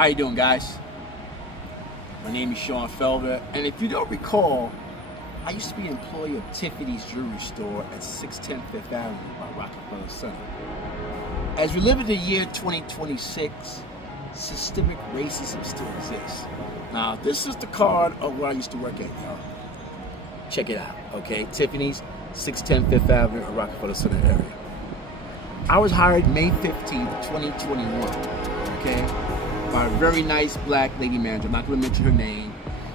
How you doing, guys? My name is Sean Felder, and if you don't recall, I used to be an employee of Tiffany's jewelry store at 610 Fifth Ave by Rockefeller Center. As we live in the year 2026, systemic racism still exists. Now, this is the card of where I used to work at, y'all. Check it out, okay? Tiffany's, 610 Fifth Avenue, Rockefeller Center area. I was hired May 15th, 2021, okay, by a very nice black lady manager. I'm not going to mention her name.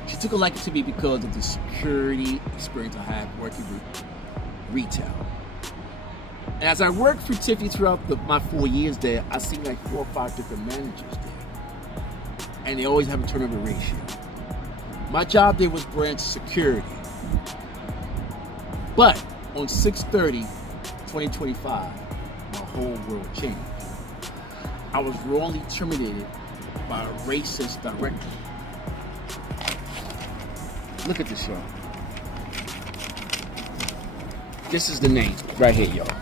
She took a liking to me because of the security experience I had working with retail. And as I worked for Tiffany throughout my 4 years there, I seen like 4 or 5 different managers there. And they always have a turnover ratio. My job there was branch security. But on 6/30/2025, my whole world changed. I was wrongly terminated by a racist director. Look at this, y'all. This is the name right here, y'all.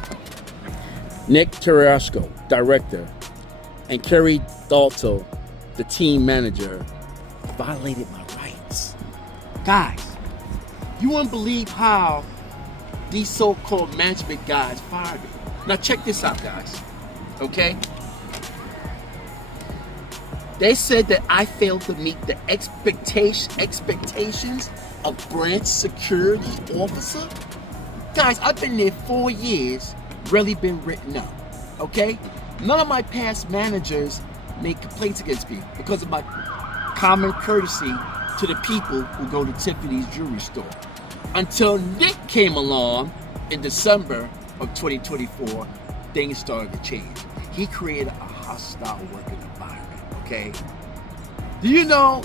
Nick Carrasco, director, and Kerry Dalto, the team manager, violated my rights. Guys, you wouldn't believe how these so-called management guys fired me. Now check this out, guys, okay? They said that I failed to meet the expectations of branch security officer. Guys, I've been there 4 years, rarely been written up, okay? None of my past managers made complaints against me because of my common courtesy to the people who go to Tiffany's jewelry store. Until Nick came along in December of 2024, things started to change. He created a hostile working environment, okay? Do you know,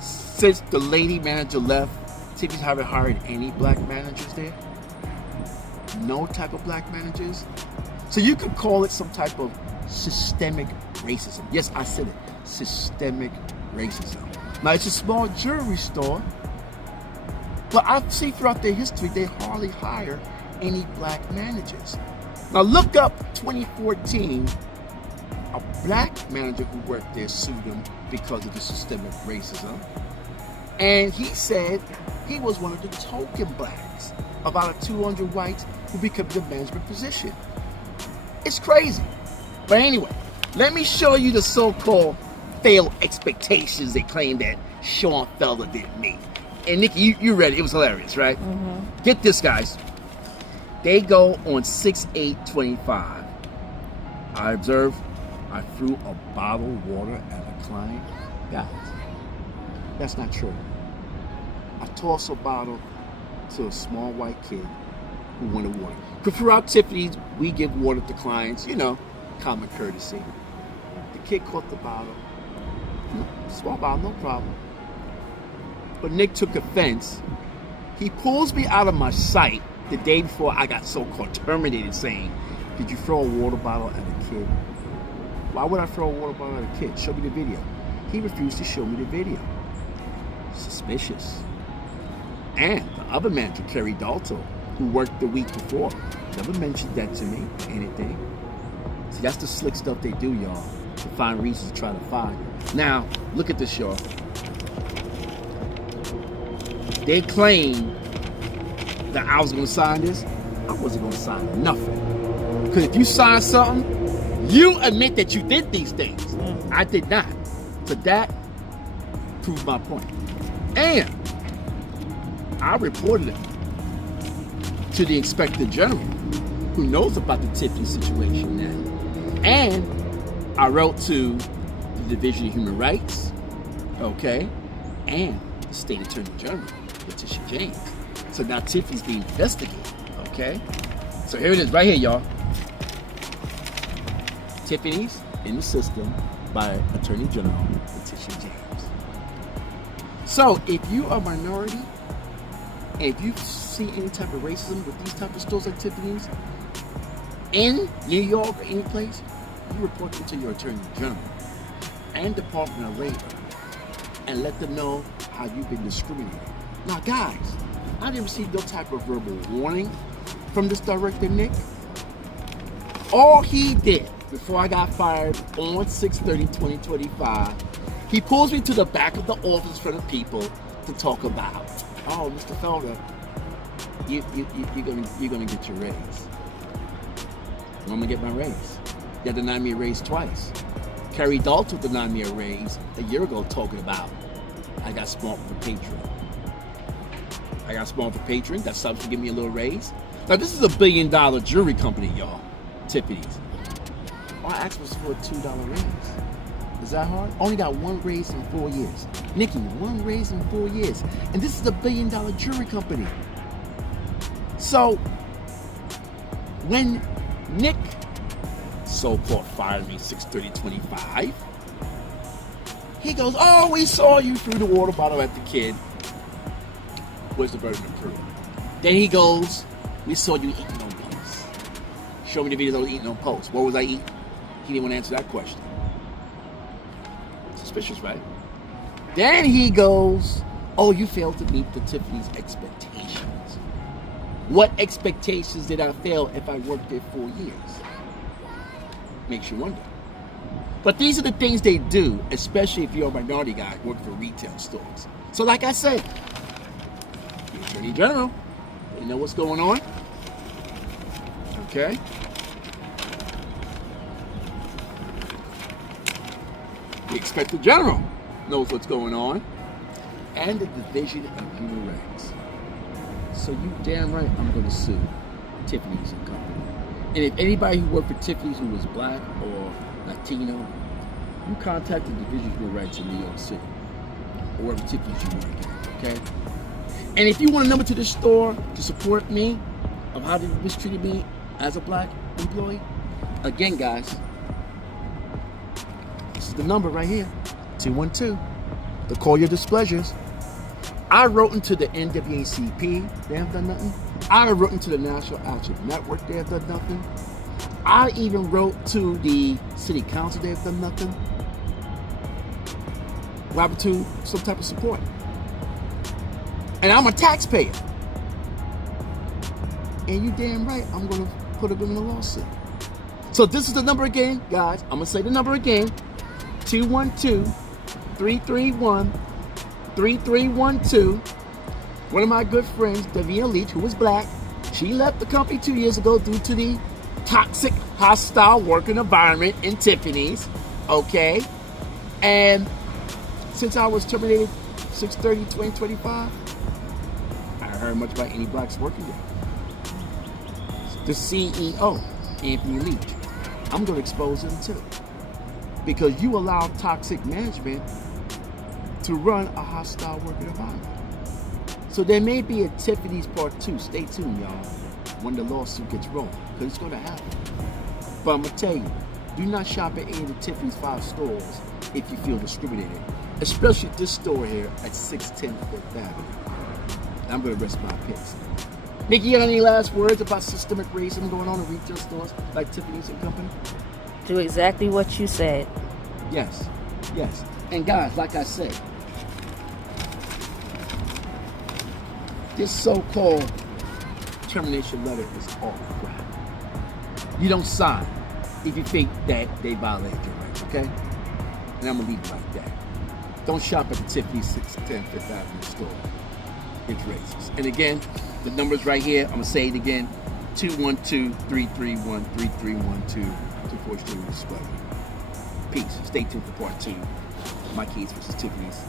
since the lady manager left, Tiffany's haven't hired any black managers there? No type of black managers? So you could call it some type of systemic racism. Yes, I said it, systemic racism. Now, it's a small jewelry store, but I've seen throughout their history, they hardly hire any black managers. Now look up 2014, a black manager who worked there sued him because of the systemic racism. And he said he was one of the token blacks of out of 200 whites who became the management position. It's crazy. But anyway, let me show you the so-called failed expectations they claim that Sean Felder didn't meet. And Nikki, you read it. It was hilarious, right? Mm-hmm. Get this, guys. They go on 6/8/25. I observed I threw a bottle of water at a client. Guys, that's not true. I tossed a bottle to a small white kid who wanted water. Because throughout Tiffany's, we give water to clients, you know, common courtesy. The kid caught the bottle. Small bottle, no problem. But Nick took offense. He pulls me out of my sight the day before I got so-called terminated, saying, "Did you throw a water bottle at a kid?" Why would I throw a water bottle at a kid? Show me the video. He refused to show me the video. Suspicious. And the other manager, Kerry Dalto, who worked the week before, never mentioned that to me, anything. See, that's the slick stuff they do, y'all, to find reasons to try to fire you. Now, look at this, y'all. They claim that I was going to sign this. I wasn't going to sign nothing. Because if you sign something, you admit that you did these things. I did not. So that proves my point. And I reported it to the Inspector General, who knows about the Tiffany situation now. And I wrote to the Division of Human Rights, okay, and the State Attorney General, Letitia James. So now Tiffany's being investigated, okay? So here it is, right here, y'all. Tiffany's in the system by Attorney General Letitia James. So if you are a minority, and if you see any type of racism with these type of stores like Tiffany's in New York or any place, you report it to your Attorney General and Department of Labor and let them know how you've been discriminated. Now guys, I didn't receive no type of verbal warning from this director, Nick. All he did before I got fired on 6/30/2025, he pulls me to the back of the office in front of people to talk about, oh, Mr. Felder, you're gonna get your raise. When I'm gonna get my raise? They denied me a raise twice. Kerry Dalton denied me a raise a year ago, talking about I got smart for Patreon. I got smart for Patreon. That subs to give me a little raise. Now this is a $1 billion jewelry company, y'all. Tiffany's. All I asked was for a $2 raise. Is that hard? Only got one raise in 4 years. Nikki, one raise in 4 years. And this is a $1 billion jewelry company. So, when Nick so-called fired me 6/30/25, he goes, oh, we saw you through the water bottle at the kid. Where's the burden of proof? Then he goes, we saw you eating on post. Show me the videos I was eating on post. What was I eating? He didn't want to answer that question. Suspicious, right? Then he goes, oh, you failed to meet the Tiffany's expectations. What expectations did I fail if I worked there 4 years? Makes you wonder. But these are the things they do, especially if you're a minority guy working for retail stores. So like I said, the Attorney General, you know what's going on? Okay? The Inspector General knows what's going on. And the Division of Human Rights. So you damn right I'm going to sue Tiffany's and Company. And if anybody who worked for Tiffany's who was black or Latino, you contact the Division of Human Rights in New York City. Or wherever Tiffany's you work at, okay? And if you want a number to the store to support me of how they mistreated me as a black employee, again, guys, this is the number right here, 212, to call your displeasures. I wrote into the NAACP, they have done nothing. I wrote into the National Action Network, they have done nothing. I even wrote to the City Council, they have done nothing. Robert to some type of support. And I'm a taxpayer. And you damn right, I'm gonna put them in a lawsuit. So this is the number again, guys. I'm gonna say the number again. 212-331-3312. One of my good friends, Davina Leach, who was black, she left the company 2 years ago due to the toxic, hostile working environment in Tiffany's. Okay? And since I was terminated 6/30/2025, I haven't heard much about any blacks working there. The CEO, Anthony Leach, I'm going to expose him too. Because you allow toxic management to run a hostile working environment. So there may be a Tiffany's Part 2. Stay tuned, y'all, when the lawsuit gets rolling, because it's going to happen. But I'm going to tell you, do not shop at any of the Tiffany's 5 stores if you feel discriminated, especially this store here at 610 Fifth Ave. I'm going to rest my case. Nikki, you got any last words about systemic racism going on in retail stores like Tiffany's and Company? Do exactly what you said. Yes, yes. And guys, like I said, this so-called termination letter is all crap. You don't sign if you think that they violated your rights, okay? And I'm going to leave it like that. Don't shop at the Tiffany 610 Fifth Avenue store. It's racist. And again, the number's right here. I'm going to say it again. 212-331-3312 to forge to display. Peace. Stay tuned for Part 2. My Keys versus Tiffany's.